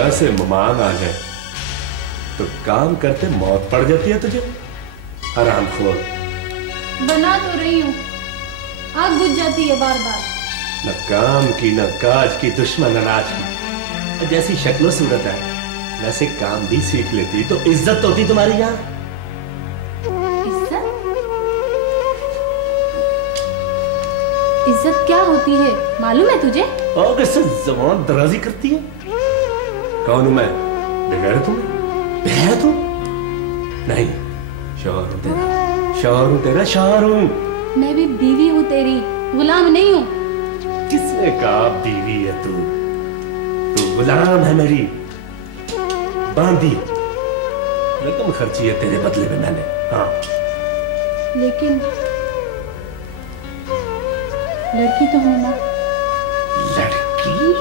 ऐसे मेहमान आ जाए तो काम करते मौत पड़ जाती है तुझे। हरामखोर। बना तो रही हूँ, आग बुझ जाती है बार बार। न काम की न काज की, दुश्मन अनाज की। जैसी शक्लो सूरत है वैसे काम भी सीख लेती तो इज्जत होती तुम्हारी यहाँ। इज्जत? इज्जत क्या होती है मालूम है तुझे? और इससे जबान दराजी करती है। कौन हूं मैं? बेगैरत हूं? बेगैरत हूं? नहीं, शौहर हूं तेरा, शौहर हूं तेरा, शौहर हूं। मैं भी बीवी हूँ तेरी, गुलाम नहीं हूँ। किसने कहा बीवी है तू? तू गुलाम है मेरी, बांधी। रकम खर्ची है तेरे बदले में मैंने। हाँ, लेकिन लड़की तो हूं ना। लड़की?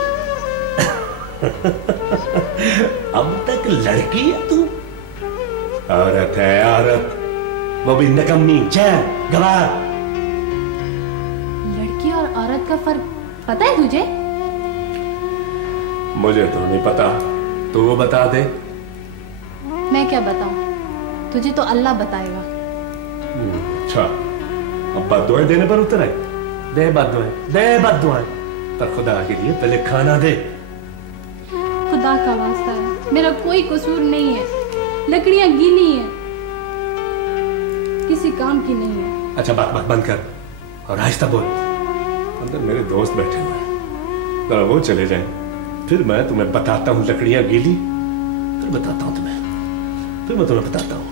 अब तक लड़की है तू? औरत है औरत, वो भी निकम्मी, जय गवार। लड़की और औरत का फर्क पता है तुझे? मुझे तो नहीं पता, तू बता दे। मैं क्या बताऊं, तुझे तो अल्लाह बताएगा। अच्छा, अब बद्दुआएं देने पर उतर आए। दे बद्दुआएं, दे बद्दुआएं, पर खुदा के लिए पहले खाना दे। खुदा का वास्ता है, मेरा कोई कसूर नहीं है। लकड़ियां गीली हैं, किसी काम की नहीं है। अच्छा, बात बात बंद कर और आहिस्ता बोल। अंदर मेरे दोस्त बैठे हुए हैं, जरा वो चले जाएं, फिर मैं तुम्हें बताता हूँ लकड़ियां गीली, फिर बताता हूँ तुम्हें, फिर मैं तुम्हें बताता हूँ।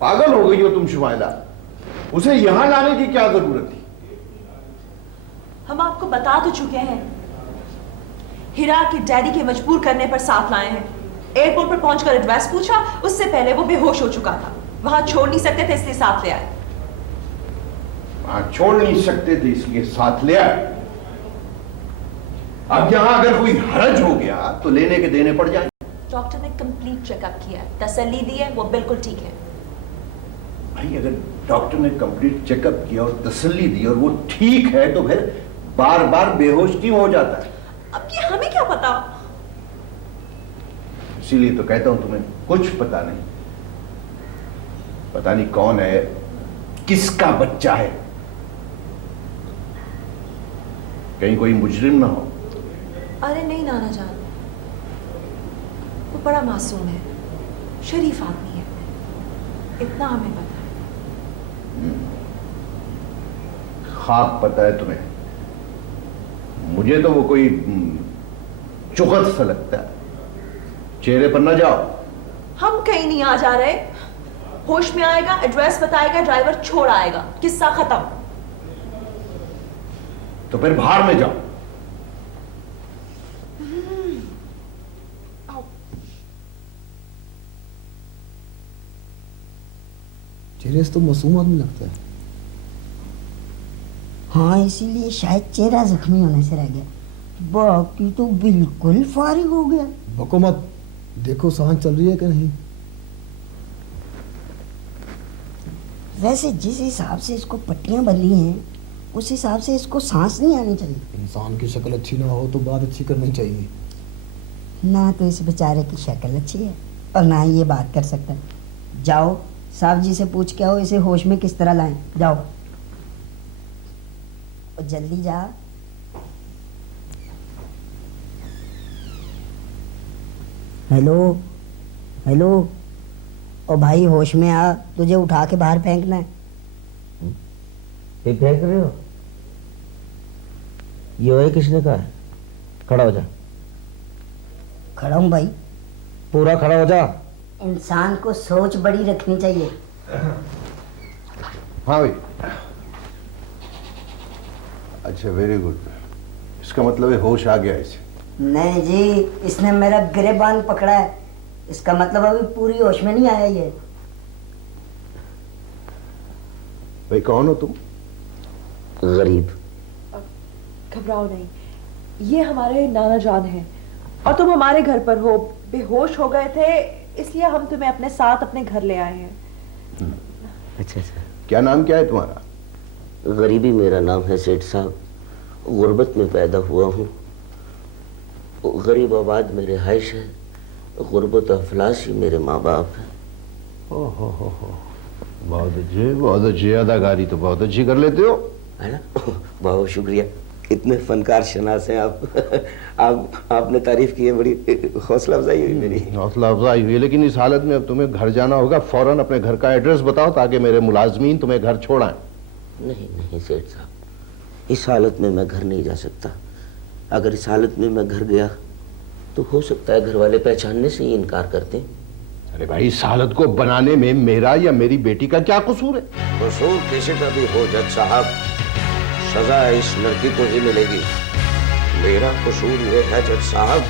पागल हो गई हो तुम शुमाइला, उसे यहां लाने की क्या जरूरत थी? हम आपको बता तो चुके हैं, हिरा के डैडी के मजबूर करने पर साथ लाए हैं। एयरपोर्ट पर पहुंचकर एड्रेस पूछा, उससे पहले वो बेहोश हो चुका था। वहां छोड़ नहीं सकते थे इसलिए साथ ले आए। वहां छोड़ नहीं सकते थे इसलिए साथ ले आए। अब यहां अगर कोई हरज हो गया तो लेने के देने पड़ जाए। डॉक्टर ने कंप्लीट चेकअप किया, तसल्ली दी है, वो बिल्कुल ठीक है। भाई, अगर डॉक्टर ने कंप्लीट चेकअप किया और तसल्ली दी और वो ठीक है तो फिर बार बार बेहोश क्यों हो जाता है? अब ये हमें क्या पता? इसीलिए तो कहता हूं तुम्हें कुछ पता नहीं। पता नहीं कौन है, किसका बच्चा है, कहीं कोई मुजरिम ना हो। अरे नहीं नाना जान, वो बड़ा मासूम है, शरीफ आदमी है, इतना हमें पता है। खाक पता है तुम्हें, मुझे तो वो कोई चुगत सा लगता है। चेहरे पर ना जाओ। हम कहीं नहीं आ जा रहे, होश में आएगा, एड्रेस बताएगा, ड्राइवर छोड़ आएगा, किस्सा खत्म। तो फिर बाहर में जाओ। चेहरे से तो मासूम आदमी लगता है। हाँ, इसीलिए शायद चेहरा जख्मी होने से रह गया, बाकी तो बिल्कुल फारिग हो गया। बको मत, देखो सांस चल रही है कि नहीं। वैसे जिस हिसाब से इसको पट्टियां बदली हैं उस हिसाब से इसको सांस नहीं आनी चाहिए। इंसान की शक्ल अच्छी ना हो तो बात अच्छी करनी चाहिए। ना तो इस बेचारे की शक्ल अच्छी है और ना ही ये बात कर सकता है। जाओ साहब जी से पूछ के आओ इसे होश में किस तरह लाएं। जाओ और जल्दी जा। हेलो, हेलो, ओ भाई होश में आ, तुझे उठा के बाहर फेंकना है। ये फेंक रहे हो? ये ओए किसने कहा है? खड़ा हो जा। खड़ा हूँ भाई। पूरा खड़ा हो जा। इंसान को सोच बड़ी रखनी चाहिए। हाँ भाई। अच्छा, वेरी गुड। इसका मतलब है होश आ गया इसे। नहीं जी, इसने मेरा गिरेबान पकड़ा है। इसका मतलब अभी पूरी होश में नहीं आया ये। भाई कौन हो तुम? गरीब। घबराओ नहीं, ये हमारे नाना जान हैं और तुम हमारे घर पर हो, बेहोश हो गए थे, इसलिए हम तुम्हें अपने साथ अपने घर ले आए हैं। अच्छा अच्छा। क्या नाम क्या है तुम्हारा? गरीबी मेरा नाम है सेठ साहब। गुर्बत में पैदा हुआ हूँ। गरीब आबाद मेरे हाइश है। गुर्बत अफलासी मेरे माँ बाप हैं। ओहो, बहुत अच्छे, बहुत अच्छी। अदाकारी तो बहुत अच्छी कर लेते हो, है ना? बहुत शुक्रिया। इतने फनकार शनास हैं आप। आपने तारीफ की है, बड़ी हौसला अफजाई हुई मेरी। हौसला अफजाई हुई, लेकिन इस हालत में अब तुम्हें घर जाना होगा। फौरन अपने घर का एड्रेस बताओ ताकि मेरे मुलाजमीन तुम्हें घर छोड़ाएं। नहीं नहीं सेठ साहब, इस हालत में मैं घर नहीं जा सकता। अगर इस हालत में मैं घर गया तो हो सकता है घर वाले पहचानने से ही इनकार कर दें। अरे भाई, इस हालत को बनाने में मेरा या मेरी बेटी का क्या कसूर है? कसूर किसी का भी हो जज साहब, सजा इस लड़की को ही मिलेगी। मेरा कसूर ये है जज साहब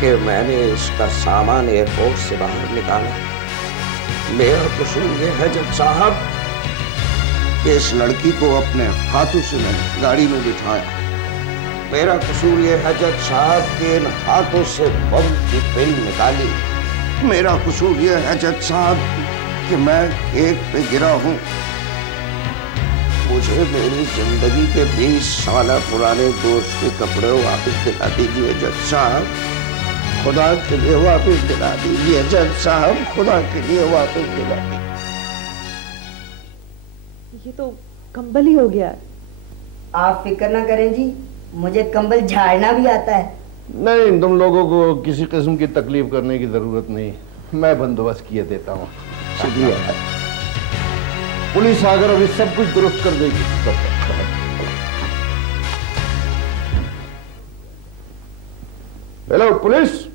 कि मैंने इसका सामान एयरपोर्ट से बाहर निकाला। मेरा कसूर ये है जज साहब कि इस लड़की को अपने हाथों से मैंने गाड़ी में बिठाया। मेरा कसूर ये है जज साहब कि इन हाथों से बम की पिन निकाली। मेरा कसूर ये है जज साहब कि मैं एक पे गिरा हूं। मुझे मेरी जिंदगी के 20 साल पुराने दोस्त के कपड़े वापस दिला दीजिए जज साहब। खुदा के लिए वापस दिला दीजिए जज साहब, खुदा के लिए वापस दिला दीजिए। ये तो कंबल ही हो गया है। आप फिक्र ना करें जी, मुझे कंबल झाड़ना भी आता है। नहीं, तुम लोगों को किसी किस्म की तकलीफ करने की जरूरत नहीं, मैं बंदोबस्त किए देता हूँ। शुक्रिया। पुलिस आकर अभी सब कुछ दुरुस्त कर देगी। Hello police.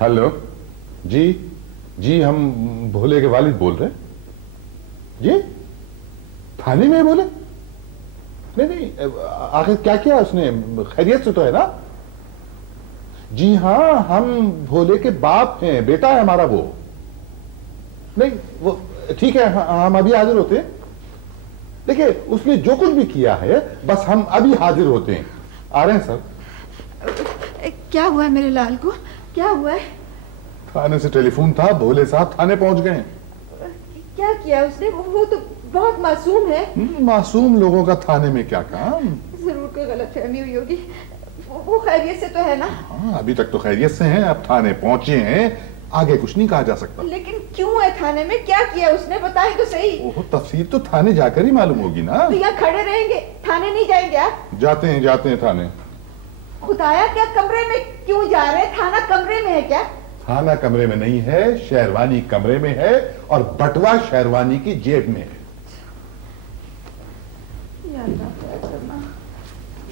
हेलो जी, जी हम भोले के वालिद बोल रहे हैं जी। थाने में बोले? नहीं नहीं, आखिर क्या किया उसने? खैरियत से तो है ना? जी हाँ, हम भोले के बाप हैं, बेटा है हमारा वो। नहीं वो ठीक है, हम अभी हाजिर होते हैं। देखिए उसने जो कुछ भी किया है बस हम अभी हाजिर होते हैं। आ रहे हैं सर। क्या हुआ है मेरे लाल को? क्या हुआ है? थाने से टेलीफोन था, भोले साहब थाने पहुंच गए। क्या किया उसने? वो तो बहुत मासूम है। मासूम लोगों का थाने में क्या काम? जरूर कोई गलतफहमी हुई होगी। वो खैरियत से तो है ना? हाँ, अभी तक तो खैरियत से हैं, अब थाने पहुंचे हैं, आगे कुछ नहीं कहा जा सकता। लेकिन क्यों है थाने में, क्या किया उसने, बताएं तो सही। ओह, तफसील तो थाने जाकर ही मालूम होगी ना। तो यहाँ खड़े रहेंगे, थाने नहीं जाएंगे आप? जाते हैं थाने। खुदाया, क्या कमरे में क्यों जा रहे हैं? थाना कमरे में है क्या? थाना कमरे में नहीं है, शेरवानी कमरे में है और बटवा शेरवानी की जेब में है। या अल्लाह, क्या करना,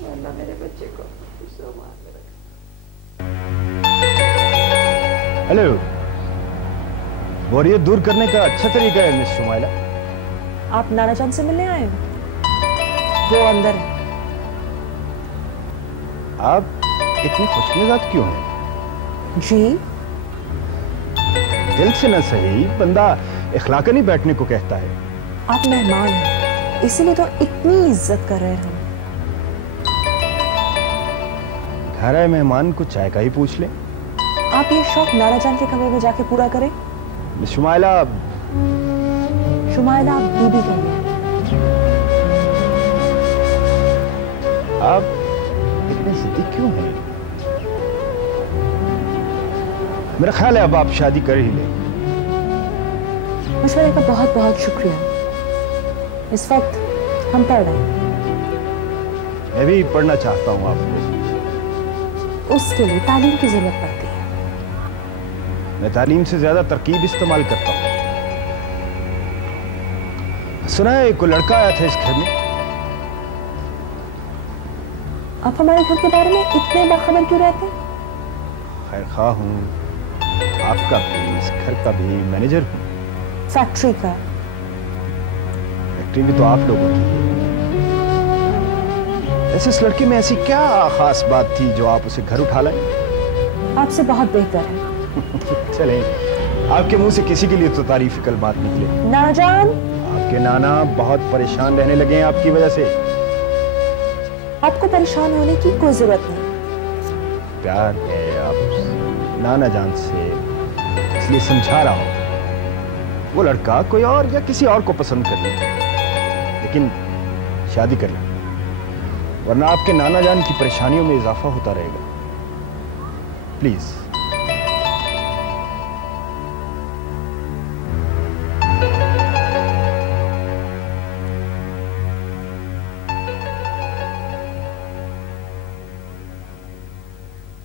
या अल्लाह मेरे बच्चे को हेलो, बोरियत दूर करने का अच्छा तरीका है मिस शुमाइला। आप नाना जान से मिलने आए हो? वो अंदर है। आप इतने खुशमिजाज क्यों हैं? जी, दिल से न सही, बंदा इखलाकन ही बैठने को कहता है। आप मेहमान हैं, इसीलिए तो इतनी इज्जत कर रहे हैं हम। घर आए मेहमान को चाय का ही पूछ ले। आप ये शौक नाना जान के कमरे में जाके पूरा करें। मिस शुमाइला, शुमाइला आप बीबी कहिए। आप इतने जिद्दी क्यों हैं? मेरा ख्याल है अब आप शादी कर ही ले। मशवरे का बहुत बहुत शुक्रिया। इस वक्त हम पढ़ रहे हैं। मैं भी पढ़ना चाहता हूँ आपको। उसके लिए तालीम की जरूरत पड़ती है। मैं तालीम से ज्यादा तरकीब इस्तेमाल करता हूँ। सुना है कोई लड़का आया था इस घर में। आप हमारे घर के बारे में इतने बाखबर क्यों रहते हैं? खैर खा हूँ, आपका भी, इस घर का भी मैनेजर हूँ। फैक्ट्री का? फैक्ट्री भी तो आप लोगों की है। ऐसे इस लड़की में ऐसी क्या खास बात थी जो आप उसे घर उठा लाए? आपसे बहुत बेहतर है। चलें, आपके मुंह से किसी के लिए तो तारीफ की बात निकले। नाना जान, आपके नाना बहुत परेशान रहने लगे हैं आपकी वजह से। आपको परेशान होने की कोई जरूरत नहीं। प्यार है आप नाना जान से, इसलिए समझा रहा हूं। वो लड़का कोई और या किसी और को पसंद कर ले, लेकिन शादी कर ले, वरना आपके नाना जान की परेशानियों में इजाफा होता रहेगा। प्लीज।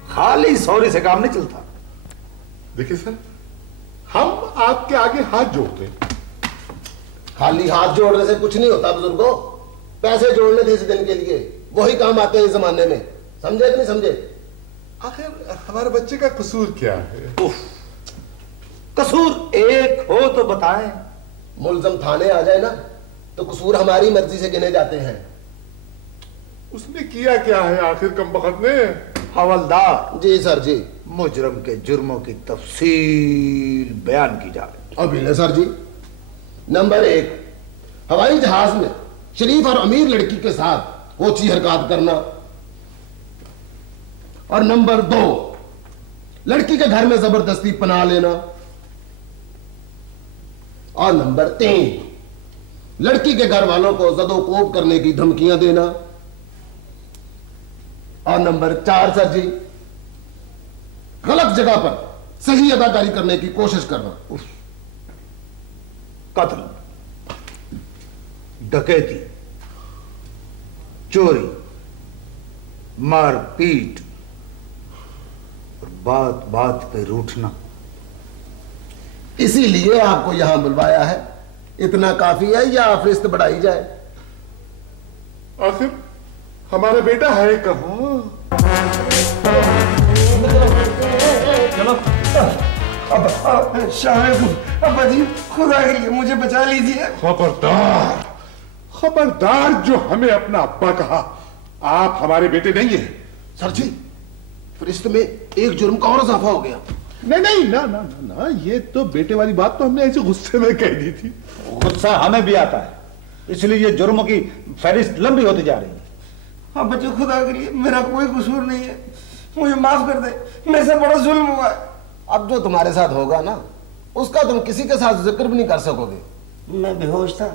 खाली सॉरी से काम नहीं चलता। देखिए सर, हम आपके आगे हाथ जोड़ते हैं। खाली हाथ जोड़ने से कुछ नहीं होता बुजुर्गों, पैसे जोड़ने थे इस दिन के लिए, वही काम आते हैं इस जमाने में। समझे कि नहीं समझे? आखिर हमारे बच्चे का कसूर क्या है? कसूर एक हो तो बताएं। मुलजम थाने आ जाए ना तो कसूर हमारी मर्जी से गिने जाते हैं। उसने किया क्या है आखिर कमबख्त ने? हवलदार जी सर जी। मुजरम के जुर्मों की तफसील बयान की जाए। अभी ले सर जी। नंबर 1, हवाई जहाज में शरीफ और अमीर लड़की के साथ ओछी हरकत करना। और नंबर 2, लड़की के घर में जबरदस्ती पनाह लेना। और नंबर 3, लड़की के घर वालों को जदोकोब करने की धमकियां देना। और नंबर 4 सर जी, गलत जगह पर सही अदाकारी करने की कोशिश करना। कत्ल, डकैती, चोरी, मारपीट और बात बात पे रूठना। इसीलिए आपको यहां बुलवाया है। इतना काफी है या फरिश्त बढ़ाई जाए? आखिर हमारा बेटा है कहाँ? चलो अब्बा जी, खुदा के लिए मुझे बचा लीजिए। खबरदार, खबरदार, जो हमें अपना अब्बा कहा। आप हमारे बेटे नहीं हैं। सर जी, फरिश्त में एक जुर्म का और इजाफा हो गया। नहीं नहीं, ना ना ना ना, ये तो बेटे वाली बात तो हमने ऐसे गुस्से में कह दी थी। गुस्सा हमें भी आता है, इसलिए ये जुर्मों की फहरिस्त लंबी होती जा रही है। हाँ बच्चे, खुदा के लिए मेरा कोई कसूर नहीं है, मुझे माफ कर दे, मेरे से बड़ा जुल्म हुआ है। अब जो तुम्हारे साथ होगा ना, उसका तुम किसी के साथ जिक्र भी नहीं कर सकोगे। मैं बेहोश था,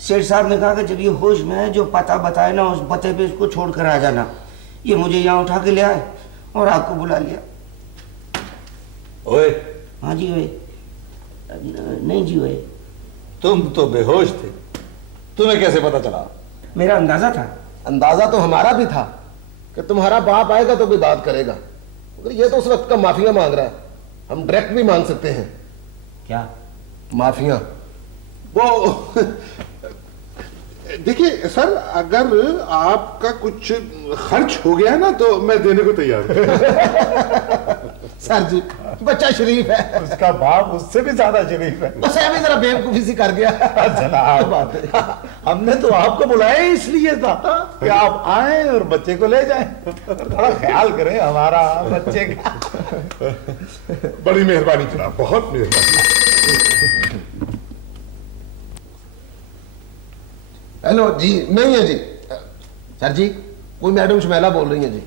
सेठ साहब ने कहा कि जब ये होश में है, जो पता बताए ना उस पते पे इसको छोड़ कर आ जाना। ये मुझे यहाँ उठा के ले आए और आपको बुला लिया। ओए, हाँ जी ओए। नहीं जी हुए। तुम तो बेहोश थे, तुम्हें कैसे पता चला? मेरा अंदाजा था। अंदाजा तो हमारा भी था कि तुम्हारा बाप आएगा तो कोई बात करेगा, मगर ये तो उस वक्त का माफिया मांग रहा है। हम डायरेक्ट भी मांग सकते हैं। क्या? माफिया। वो देखिए सर, अगर आपका कुछ खर्च हो गया ना तो मैं देने को तैयार हूं। सर जी, बच्चा शरीफ है। उसका बाप उससे भी ज्यादा शरीफ है। बस अभी जरा बेवकूफी सी कर गया। जनाब, हमने तो आपको बुलाया इसलिए था कि आप आए और बच्चे को ले जाएं। थोड़ा ख्याल करें हमारा बच्चे का। बड़ी मेहरबानी जनाब, बहुत मेहरबानी। हेलो जी, नहीं है जी। सर जी, कोई मैडम शमैला बोल रही है जी।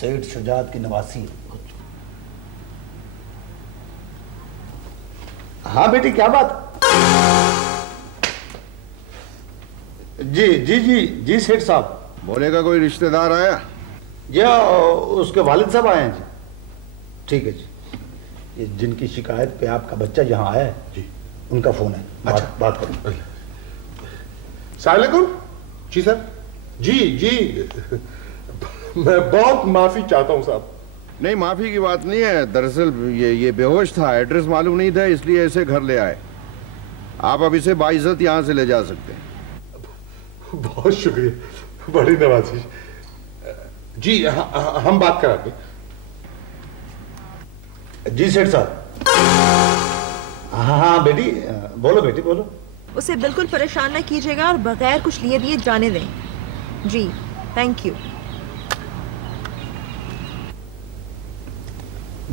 सेठ शुजात की नवासी। हाँ बेटी, क्या बात? जी जी जी जी सेठ साहब। बोले का कोई रिश्तेदार आया? जी उसके वालिद साहब आए हैं जी। ठीक है जी। ये जिनकी शिकायत पे आपका बच्चा यहाँ आया है जी, उनका फोन है। अच्छा। बात करें। सलामुअलैकुम। जी सर। जी जी मैं बहुत माफी चाहता हूँ साहब। नहीं, माफी की बात नहीं है। दरअसल ये बेहोश था, एड्रेस मालूम नहीं था, इसलिए इसे घर ले आए। आप अब इसे बाइज्जत यहाँ से ले जा सकते हैं। बहुत शुक्रिया, बड़ी नवाजी जी। हम बात कराते। जी सेठ साहब। हाँ हाँ बेटी, बोलो बेटी बोलो। उसे बिल्कुल परेशान ना कीजिएगा और बगैर कुछ लिए दिए जाने दें। जी, थैंक यू।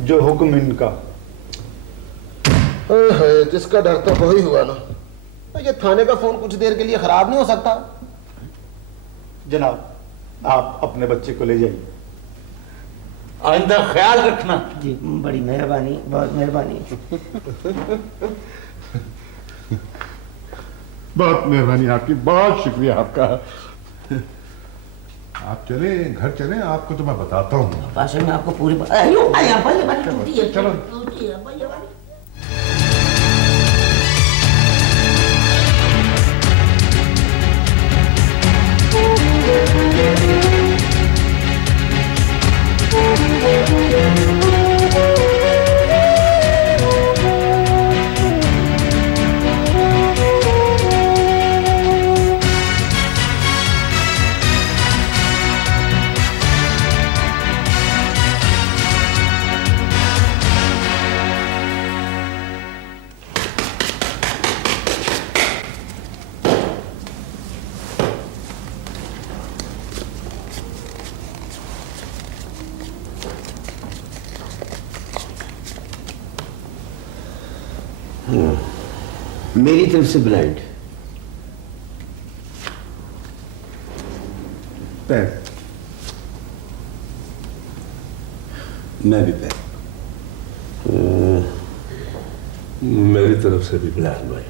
जो हुक्म इनका। जिसका डर तो वही हुआ ना। ये थाने का फोन कुछ देर के लिए खराब नहीं हो सकता? जनाब, आप अपने बच्चे को ले जाइए, आइंदा ख्याल रखना। जी बड़ी मेहरबानी, बहुत मेहरबानी। बहुत मेहरबानी आपकी, बहुत शुक्रिया आपका। आप चले, घर चले, आपको तो मैं बताता हूँ। पाशा में आपको पूरी चलो। मेरी तरफ से ब्लाइंड। पैर। मैं भी पैर। मेरी तरफ से भी ब्लाइंड भाई।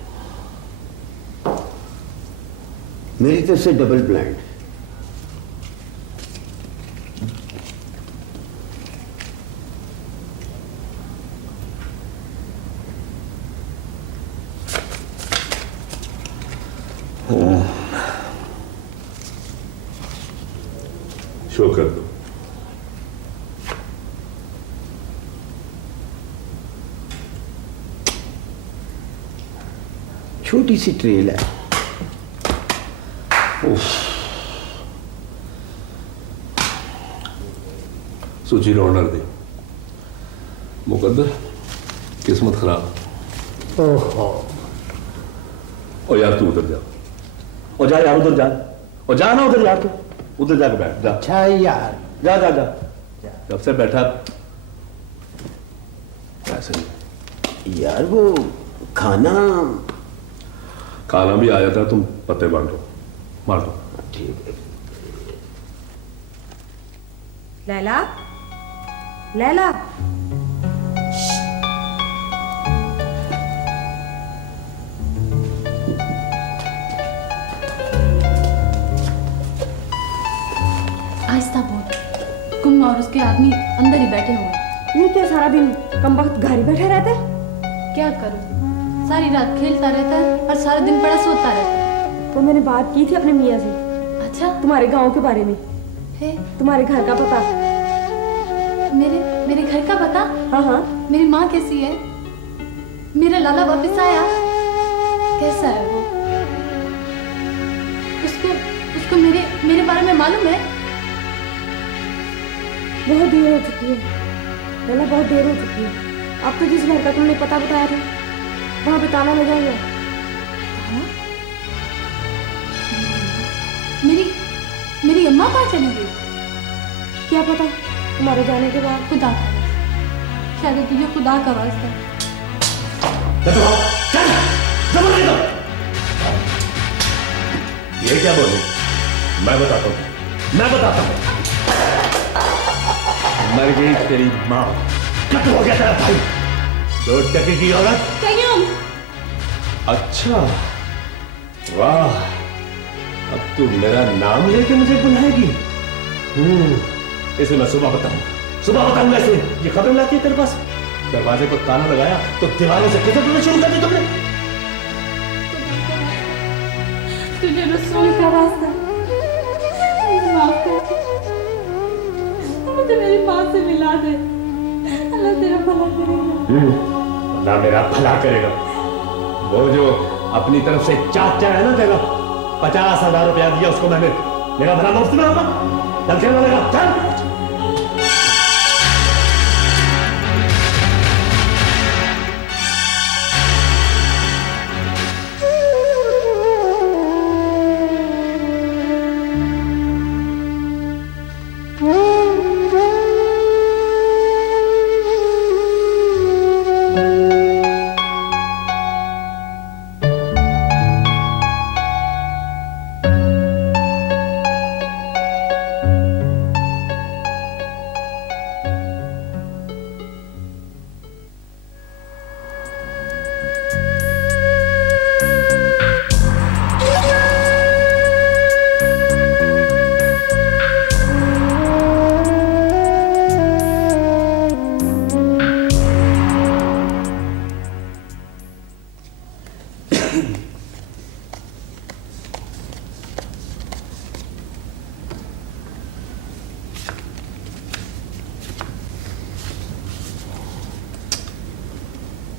मेरी तरफ से डबल ब्लाइंड। शो कर दो। छोटी सी ट्रेल है। सूची ने ऑर्डर दी। मुकद्दर, किस्मत खराब। ओहो। और यार तू उधर जा, और जा यार, उधर जा, और जा ना उधर यार, तू उधर जाकर बैठ जा। अच्छा यार, जा जा जा, जब से बैठा ऐसे नहीं। यार वो खाना भी आया था, तुम पत्ते बांटो, मार दो। ठीक है। लैला, लैला, आहिस्ता बोल। कुम्मा और उसके आदमी अंदर ही बैठे हुए हैं। ये क्या सारा दिन कम वक्त घर ही बैठे रहते? क्या करूं, सारी रात खेलता रहता है और सारा दिन पड़ा सोता रहता है। तो मैंने बात की थी अपने मियाँ से। अच्छा, तुम्हारे गांव के बारे में है? तुम्हारे घर का पता? मेरे घर का पता? हाँ हाँ। मेरी माँ कैसी है? मेरा लाला वापस आया? कैसा है वो? उसको मेरे बारे में मालूम है? बहुत देर हो चुकी है लाला, बहुत देर हो चुकी है। अब तो जिस घर का तुमने पता बताया था वहां पे ताला लगा हुआ है। मेरी अम्मा कहाँ चली गई? क्या पता, तुम्हारे जाने के बाद। खुदा का वास्ता, शायद तुझे खुदा का वास्ता। ये क्या बोले? मैं बताता हूँ। मर गई तेरी माँ, कट हो गया तेरा भाई, 2 टके की औरत। कयूम। अच्छा, वाह, अब तू मेरा नाम लेके मुझे बुलाएगी? इसे मैं सुबह बताऊंगा इसे। ये खबर लाती है तेरे पास, दरवाजे को ताला लगाया तो दीवारों से खिसकना शुरू कर दी तुमने। तुझे रसूल का वास्ता माफ कर, मुझे मेरी माँ से मिला दे। अल्लाह तेरा भला करेगा। ना मेरा भला करेगा। वो जो अपनी तरफ से चाचा है ना तेरा, 50,000 रुपया दिया उसको मैंने, मेरा भला मुफ्त में होगा? चल खेलने लगा, चल।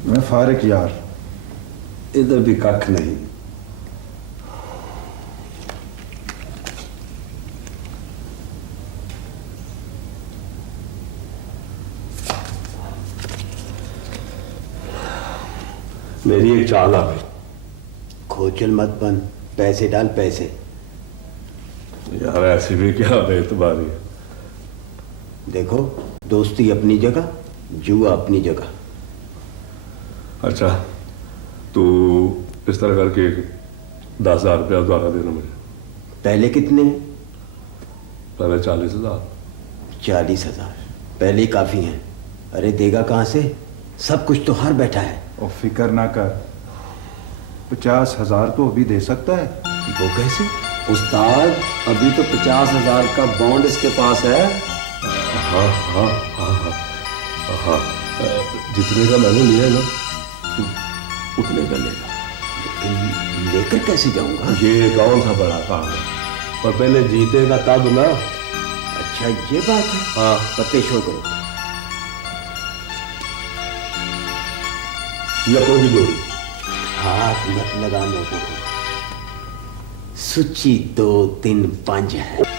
मैं फारिक यार, इधर भी कख नहीं। मेरी एक चाल आ गई। खोचल मत बन, पैसे डाल पैसे। यार ऐसी भी क्या बेतबारी। देखो, दोस्ती अपनी जगह, जुआ अपनी जगह। अच्छा, तू इस तरह करके 10,000 रुपया द्वारा देना मुझे। पहले कितने? पहले 40,000। 40,000 पहले ही काफी हैं। अरे देगा कहाँ से? सब कुछ तो हार बैठा है। और फिक्र ना कर, 50,000 तो अभी दे सकता है। वो कैसे? उस्ताद, अभी तो 50,000 का बॉन्ड इसके पास है। हाँ हाँ हाँ हाँ हाँ, जितने का मैंने लिया ना उतने का लेगा। लेकिन लेकर कैसे जाऊंगा? ये कौन सा बड़ा काम है, और पहले जीतेगा तब ना। अच्छा ये बात है। हाँ, पत्ते शो करो। लकों की जोड़ी। हाथ मत लगा लोगों को। सूची 2, 3, 5 है।